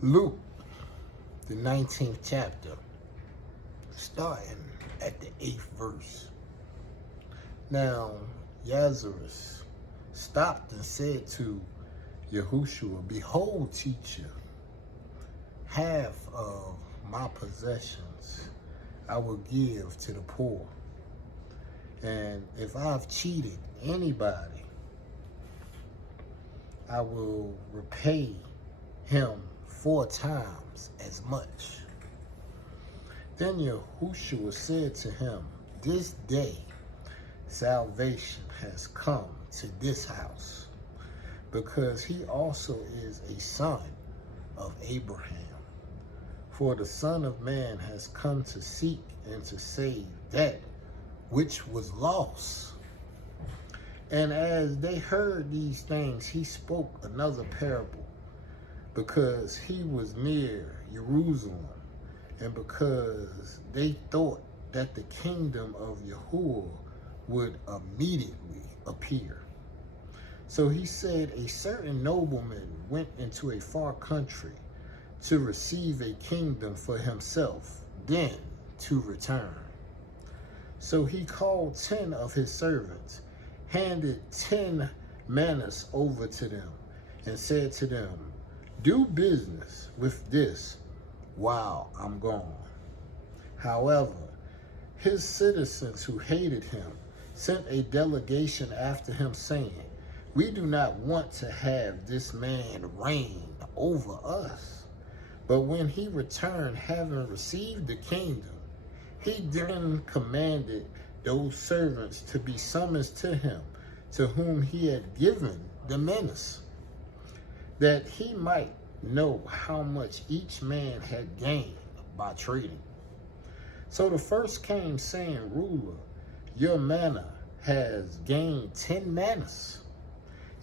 Luke, the 19th chapter, starting at the 8th verse. Now, Lazarus stopped and said to Yahushua, "Behold, teacher, half of my possessions I will give to the poor. And if I've cheated anybody, I will repay him 4 times as much." Then Yahushua said to him, "This day salvation has come to this house, because he also is a son of Abraham. For the Son of Man has come to seek and to save that which was lost." And as they heard these things, he spoke another parable, because he was near Jerusalem, and because they thought that the kingdom of Yahuwah would immediately appear. So he said, "A certain nobleman went into a far country to receive a kingdom for himself, then to return. So he called 10 of his servants, handed 10 minas over to them, and said to them, 'Do business with this while I'm gone.' However, his citizens who hated him sent a delegation after him, saying, 'We do not want to have this man reign over us.' But when he returned, having received the kingdom, he then commanded those servants to be summoned to him, to whom he had given the minas, that he might know how much each man had gained by trading. So the first came, saying, 'Ruler, your manna has gained 10 minas.'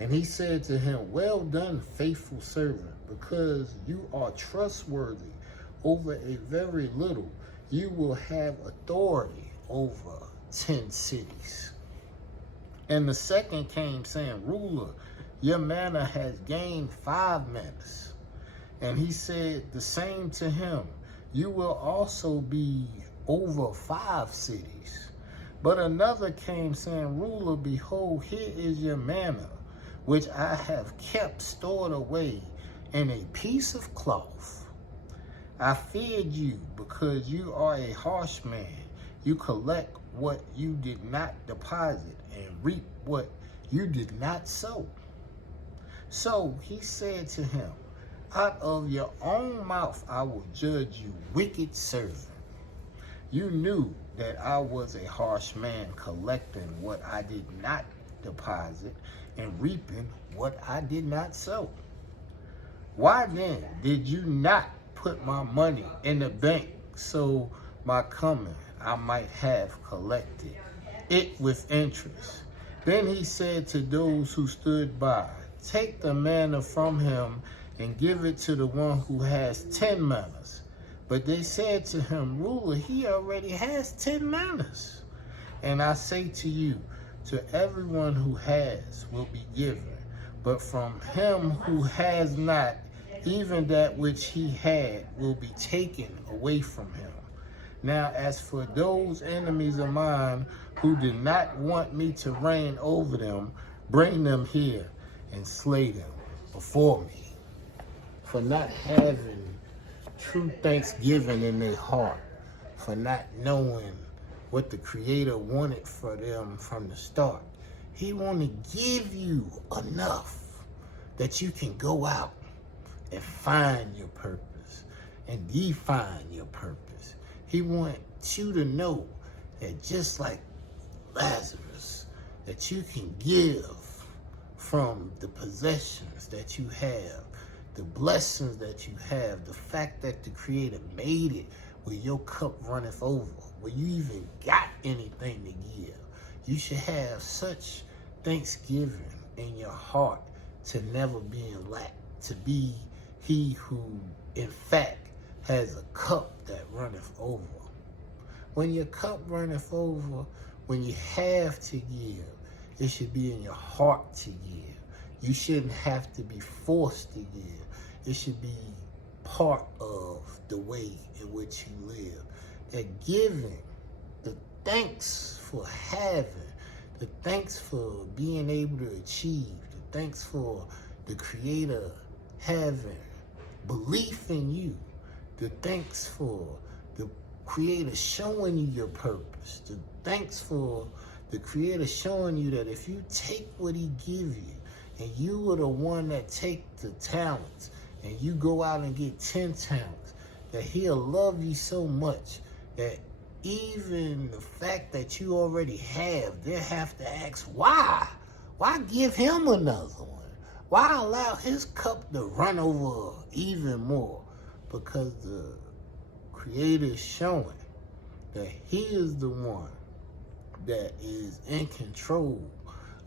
And he said to him, 'Well done, faithful servant, because you are trustworthy over a very little, you will have authority over 10 cities.' And the second came, saying, 'Ruler, your manna has gained 5 minas.' And he said the same to him, 'You will also be over 5 cities.' But another came, saying, 'Ruler, behold, here is your manna, which I have kept stored away in a piece of cloth. I feared you, because you are a harsh man. You collect what you did not deposit, and reap what you did not sow.' So he said to him, 'Out of your own mouth I will judge you, wicked servant. You knew that I was a harsh man, collecting what I did not deposit and reaping what I did not sow. Why then did you not put my money in the bank, so my coming I might have collected it with interest?' Then he said to those who stood by, 'Take the manna from him and give it to the one who has 10 minas.' But they said to him, 'Ruler, he already has 10 minas. And I say to you, to everyone who has will be given, but from him who has not, even that which he had will be taken away from him. Now as for those enemies of mine who did not want me to reign over them, bring them here and slay them before me.' For not having true thanksgiving in their heart, for not knowing what the Creator wanted for them from the start. He want to give you enough that you can go out and find your purpose and define your purpose. He wants you to know that just like Lazarus, that you can give from the possessions that you have, the blessings that you have, the fact that the Creator made it where your cup runneth over, where you even got anything to give. You should have such thanksgiving in your heart to never be in lack, to be he who in fact has a cup that runneth over. When your cup runneth over, when you have to give, it should be in your heart to give. You shouldn't have to be forced to give. It should be part of the way in which you live. That giving, the thanks for having, the thanks for being able to achieve, the thanks for the Creator having belief in you, the thanks for the Creator showing you your purpose, the thanks for the Creator showing you that if you take what He give you, and you are the one that take the talents, and you go out and get 10 talents, that He'll love you so much that even the fact that you already have, they'll have to ask, why? Why give him another one? Why allow his cup to run over even more? Because the Creator is showing that He is the one that is in control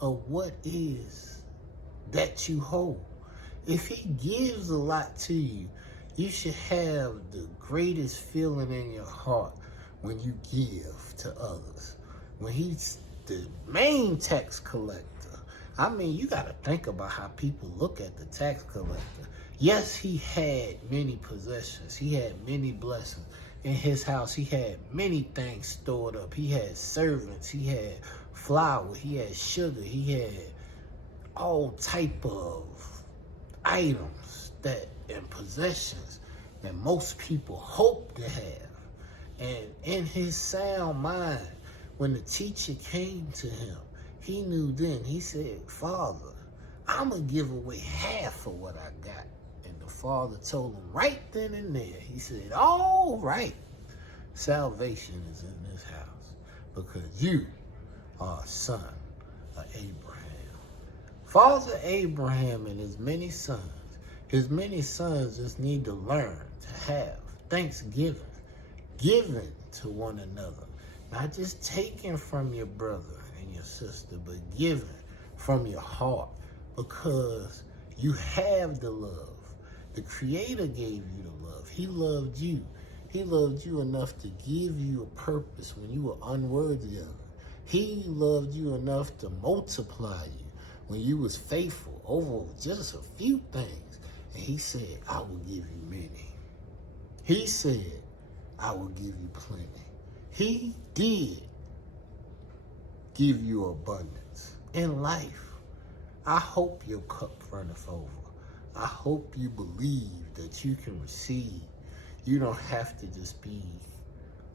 of what is that you hold. If He gives a lot to you, you should have the greatest feeling in your heart when you give to others. When He's the main tax collector. I mean, you got to think about how people look at the tax collector. Yes, he had many possessions. He had many blessings. In his house, he had many things stored up. He had servants. He had flour. He had sugar. He had all type of items and possessions that most people hope to have. And in his sound mind, when the teacher came to him, he knew then. He said, Father, I'm going to give away half of what I got. And the Father told him right then and there, He said, all right, salvation is in this house because you are a son of Abraham. Father Abraham and his many sons just need to learn to have thanksgiving, giving to one another, not just taking from your brother and your sister, but giving from your heart because you have the love. The Creator gave you the love. He loved you. He loved you enough to give you a purpose when you were unworthy of it. He loved you enough to multiply you when you was faithful over just a few things. And He said, I will give you many. He said, I will give you plenty. He did give you abundance in life. I hope your cup runneth over. I hope you believe that you can receive. You don't have to just be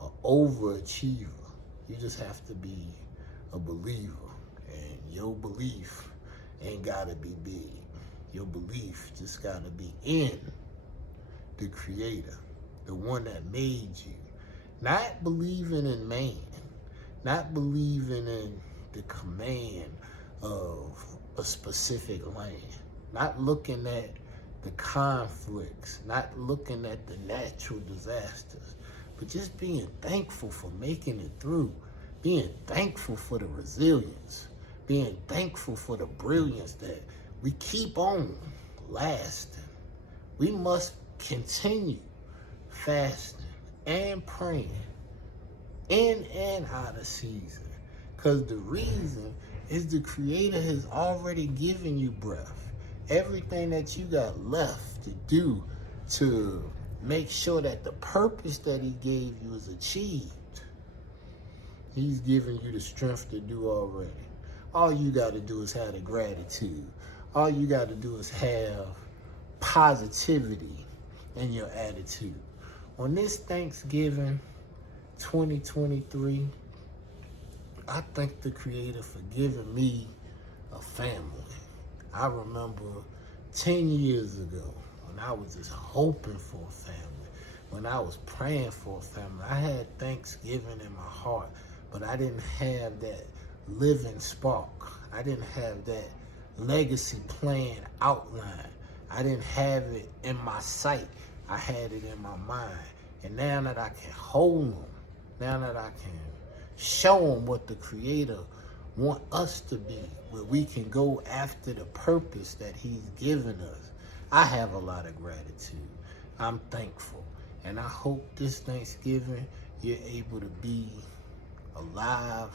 an overachiever. You just have to be a believer. And your belief ain't got to be big. Your belief just got to be in the Creator, the one that made you. Not believing in man, not believing in the command of a specific land, not looking at the conflicts, not looking at the natural disasters, but just being thankful for making it through, being thankful for the resilience, being thankful for the brilliance that we keep on lasting. We must continue fasting and praying in and out of season. Because the reason is the Creator has already given you breath. Everything that you got left to do to make sure that the purpose that He gave you is achieved, He's given you the strength to do already. All you got to do is have the gratitude. All you got to do is have positivity in your attitude. On this Thanksgiving 2023, I thank the Creator for giving me a family. I remember 10 years ago when I was just hoping for a family, when I was praying for a family. I had Thanksgiving in my heart, but I didn't have that living spark. I didn't have that legacy plan outline. I didn't have it in my sight. I had it in my mind. And now that I can hold them, now that I can show them what the Creator want us to be, where we can go after the purpose that He's given us, I have a lot of gratitude. I'm thankful. And I hope this Thanksgiving you're able to be alive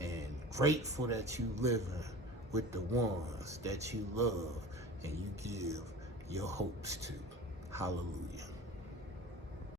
and grateful that you living with the ones that you love and you give your hopes to. Hallelujah.